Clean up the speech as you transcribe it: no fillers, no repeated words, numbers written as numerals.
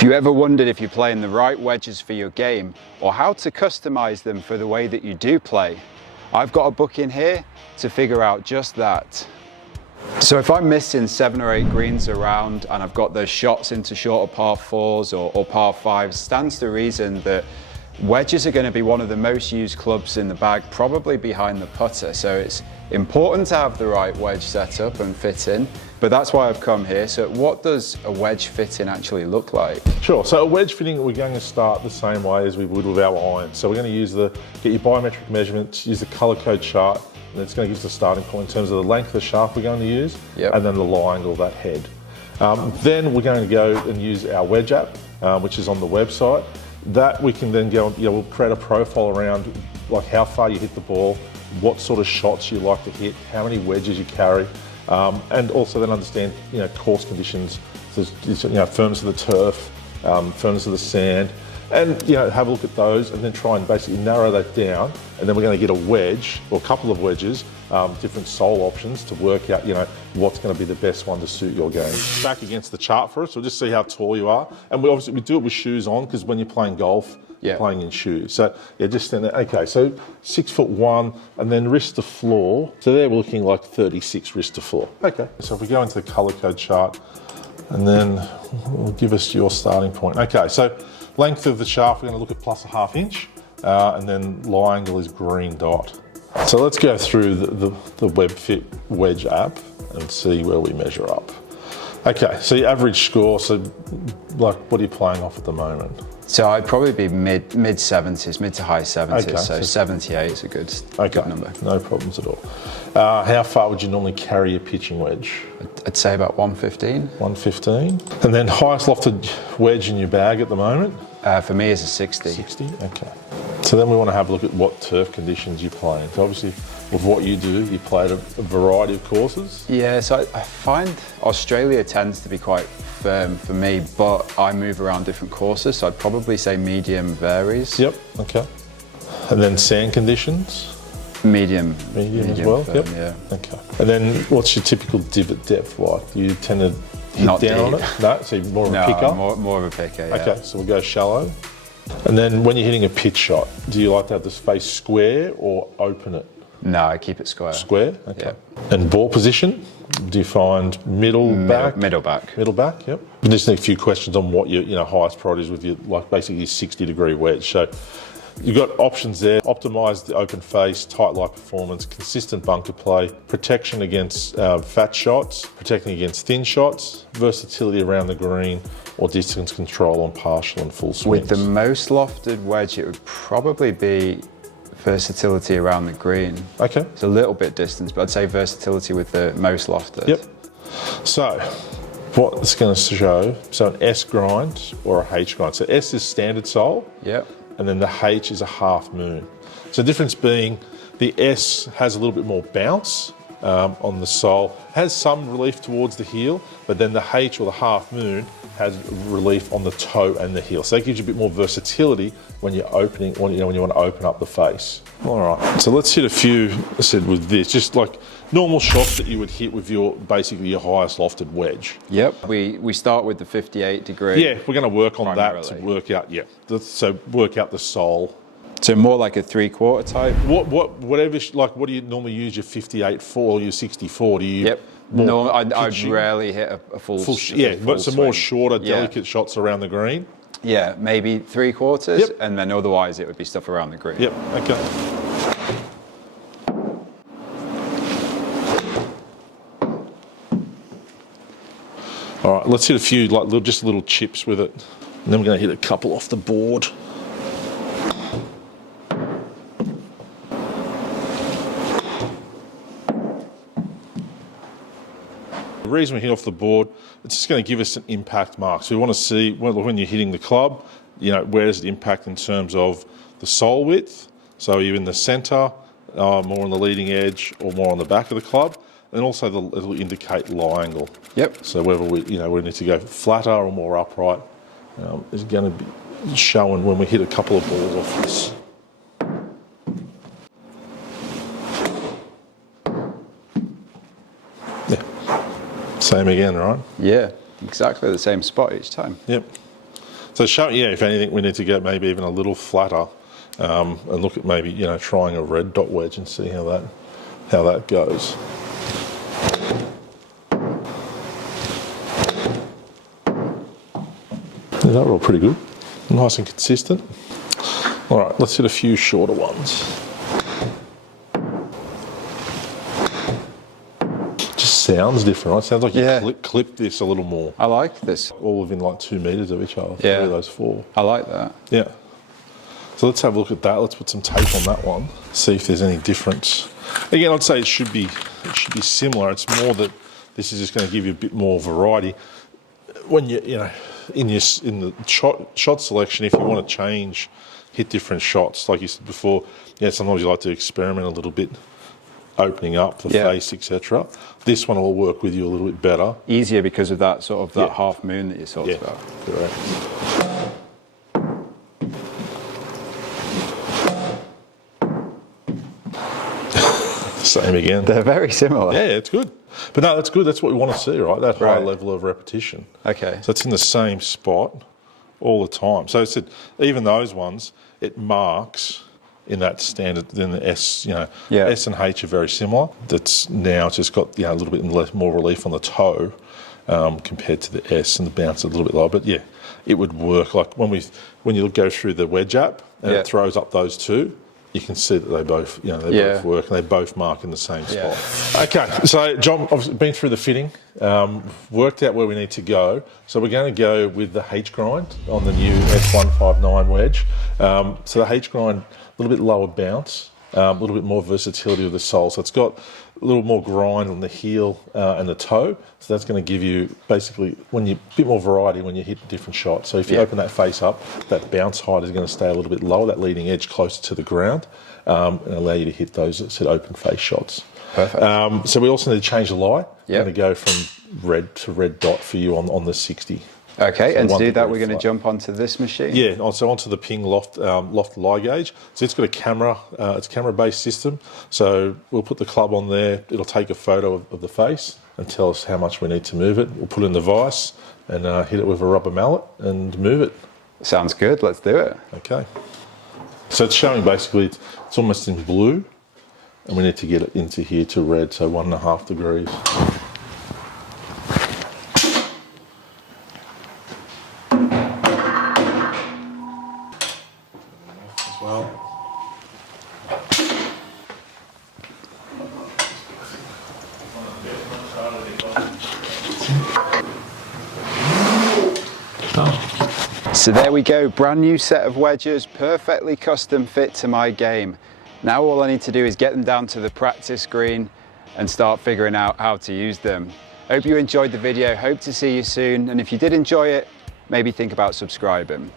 If you ever wondered if you're playing the right wedges for your game or how to customize them for the way that you do play, I've got a book in here to figure out just that. So if I'm missing 7 or 8 greens around and I've got those shots into shorter par 4s or par 5s, stands to reason that wedges are going to be one of the most used clubs in the bag, probably behind the putter. So it's important to have the right wedge set up and fit in, but that's why I've come here. So what does a wedge fitting actually look like? Sure, so a wedge fitting, we're going to start the same way as we would with our irons. So we're going to use get your biometric measurements, use the color code chart, and it's going to give us the starting point in terms of the length of the shaft we're going to use, and then the lie angle of that head. Then we're going to go and use our wedge app, which is on the website. That we can then go, we'll create a profile around like how far you hit the ball, what sort of shots you like to hit, how many wedges you carry, and also then understand, course conditions, firmness of the turf, firmness of the sand, and have a look at those and then try and basically narrow that down. And then we're going to get a wedge or a couple of wedges, different sole options to work out, what's going to be the best one to suit your game. Back against the chart for us, we'll just see how tall you are. And we do it with shoes on, because when you're playing golf, you're playing in shoes. So just stand there. Okay, so 6'1", and then wrist to floor. So there we're looking like 36 wrist to floor. Okay, so if we go into the color code chart, and then we'll give us your starting point. Okay, so length of the shaft, we're going to look at +1/2 inch, and then lie angle is green dot. So let's go through the WebFit wedge app and see where we measure up. Okay, so your average score, so like what are you playing off at the moment? So I'd probably be mid 70s, mid to high 70s, okay, so 78 is a good number. No problems at all. How far would you normally carry a pitching wedge? I'd say about 115. 115. And then highest lofted wedge in your bag at the moment? For me is a 60. 60, okay. So then we want to have a look at what turf conditions you're playing. So obviously with what you do, you play at a variety of courses? Yeah, so I find Australia tends to be quite firm for me, but I move around different courses, so I'd probably say medium varies. Yep, okay. And then sand conditions? Medium as well, firm, yeah. Okay. And then what's your typical divot depth like? Do you tend to hit Not down deep. on it? No, so you're more of a picker? More of a picker, yeah. Okay, so we'll go shallow. And then when you're hitting a pitch shot, do you like to have the space square or open it? No, I keep it square. Square? Okay. Yeah. And ball position? Do you find middle back? Middle back. Middle back, yep. We just need a few questions on what your highest priorities with your, like basically 60-degree wedge. So you've got options there: optimise the open face, tight lie performance, consistent bunker play, protection against fat shots, protecting against thin shots, versatility around the green, or distance control on partial and full swings. With the most lofted wedge, it would probably be versatility around the green. Okay. It's a little bit distance, but I'd say versatility with the most lofted. Yep. So what it's going to show, so an S grind or a H grind. So S is standard sole. Yep. And then the H is a half moon. So the difference being the S has a little bit more bounce on the sole, has some relief towards the heel, but then the H or the half moon has relief on the toe and the heel. So that gives you a bit more versatility when you're opening, when you want to open up the face. All right, so let's hit a few, I said with this, just like normal shots that you would hit with basically your highest lofted wedge. Yep, we start with the 58 degree. Yeah, we're going to work on that to work out, work out the sole. So more like a 3/4 type? Whatever, like what do you normally use your 58 for or your 64? Do you? Yep. No, I'd rarely hit a full but some more swing. shorter, delicate shots around the green. Yeah, maybe 3/4, and then otherwise it would be stuff around the green. Yep, okay. All right, let's hit a few, just little chips with it. And then we're going to hit a couple off the board. The reason we hit off the board, it's just going to give us an impact mark. So we want to see when you're hitting the club, where does it impact in terms of the sole width? So are you in the centre, more on the leading edge, or more on the back of the club? And also it'll indicate lie angle. Yep. So whether we need to go flatter or more upright is going to be showing when we hit a couple of balls off this. Yeah. Same again, right? Yeah, exactly the same spot each time. Yep. So yeah, if anything, we need to get maybe even a little flatter, and look at maybe, you know, trying a red dot wedge and see how that goes. Yeah, that rolled pretty good, nice and consistent. All right, let's hit a few shorter ones. Just sounds different, right? Sounds like you clip this a little more. I like this. All within like 2 meters of each other. Yeah. Three of those 4. I like that. Yeah. So let's have a look at that. Let's put some tape on that one. See if there's any difference. Again, I'd say it should be similar. It's more that this is just going to give you a bit more variety. When you know, in the shot selection, if you want to hit different shots, like you said before, yeah, sometimes you like to experiment a little bit, opening up the face, etc. This one will work with you a little bit better. Easier because of that sort of that half moon that you talked about. Correct. Same again. They're very similar. Yeah, it's good. But no, that's good. That's what we want to see, right? That high level of repetition. Okay. So it's in the same spot all the time. So it's even those ones, it marks in that standard. Then the S, you know, S and H are very similar. That's now just got, you know, a little bit more relief on the toe compared to the S, and the bounce a little bit lower. But yeah, it would work. Like when you go through the Wedge app and it throws up those two, you can see that they both, you know, both work, and they both mark in the same spot. Okay, so John, I've been through the fitting, worked out where we need to go. So we're going to go with the H grind on the new S159 wedge. So the H grind, a little bit lower bounce, a little bit more versatility of the sole. So it's got a little more grind on the heel and the toe. So that's going to give you basically a bit more variety when you hit different shots. So if you open that face up, that bounce height is going to stay a little bit lower, that leading edge closer to the ground, and allow you to hit those open face shots. Perfect. So we also need to change the light. We're going to go from red to red dot for you on the 60. Okay, so and to do that, we're going to jump onto this machine? Yeah, so onto the Ping loft lie gauge. So it's got a camera, it's a camera-based system. So we'll put the club on there. It'll take a photo of the face and tell us how much we need to move it. We'll put it in the vise and hit it with a rubber mallet and move it. Sounds good, let's do it. Okay. So it's showing basically, it's almost in blue, and we need to get it into here to red, so 1.5 degrees. So there we go, brand new set of wedges, perfectly custom fit to my game. Now all I need to do is get them down to the practice green and start figuring out how to use them. Hope you enjoyed the video, hope to see you soon, and if you did enjoy it, maybe think about subscribing.